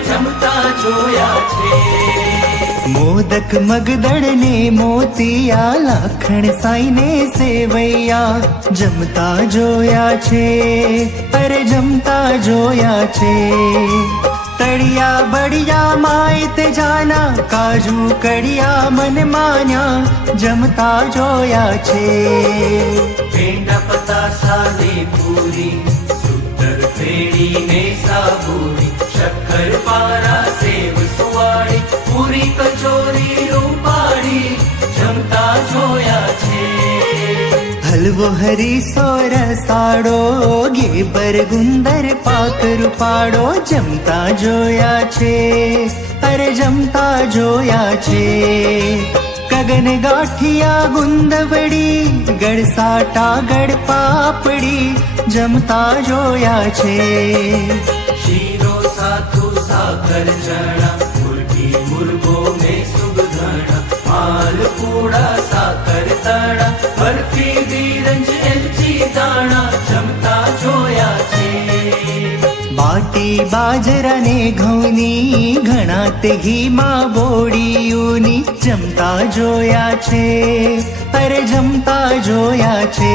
જમતા જોયા છે. મોદક મગદળ ને મોતિયા લાખણ સાઈને સેવૈયા જમતા જોયા છે. અરે જમતા જોયા છે. તળિયા બળિયા માય તે જાના કાજુ કડિયા મન માન્યા જમતા જોયા છે. પેંડા પતાસા ને પૂરી સૂતર ફેડી ને સાબુરી શક્કર પારા સેવ સુવાળી પૂરી કચોરી રૂપાળી જમતા જોયા છે. હલવો હરીસો રસાડો ગેબર ગુંદર પાક રૂપાડો જમતા જોયા છે. અરે જમતા જોયા છે. ગગન ગાંઠિયા ગુંદવડી ગળસાટા ગળ પાપડી જમતા જોયા છે. શીરો સાથુ સાકર ચણા મુરગી મુરગો મેં સુગધણા માલપુડા સાકર તણા બરફી બીરંજ એલચી દાણા જમતા જોયા છે. બાટી બાજરા ને ઘઉંની ઘણા તે ઘીમાં બોડીઓની જમતા જોયા છે. અરે જમતા જોયા છે.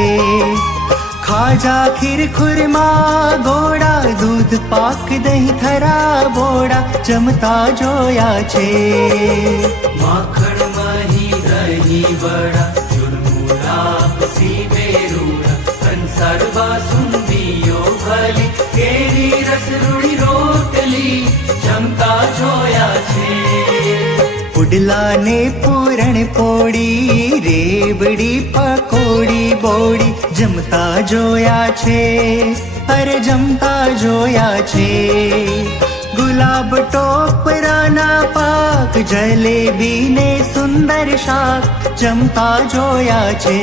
ખાજા ખીર ખુરમા ગોળા દૂધ પાક દહીં થરા બોડા જમતા જોયા છે. માખણ મહી દહીં વડા ચુરમુરા પસી બેરુડા કંસાર બાસુંદીઓ ભલી કેરી રસરૂડી રોટલી જમતા જોયા છે. પુડલા ને પૂરણ પોડી રેવડી પકોડી બોડી જમતા જોયા છે. અરે જમતા જોયા છે. ગુલાબ ટોપરાના પાક જલેબી ને સુંદર શાક જમતા જોયા છે.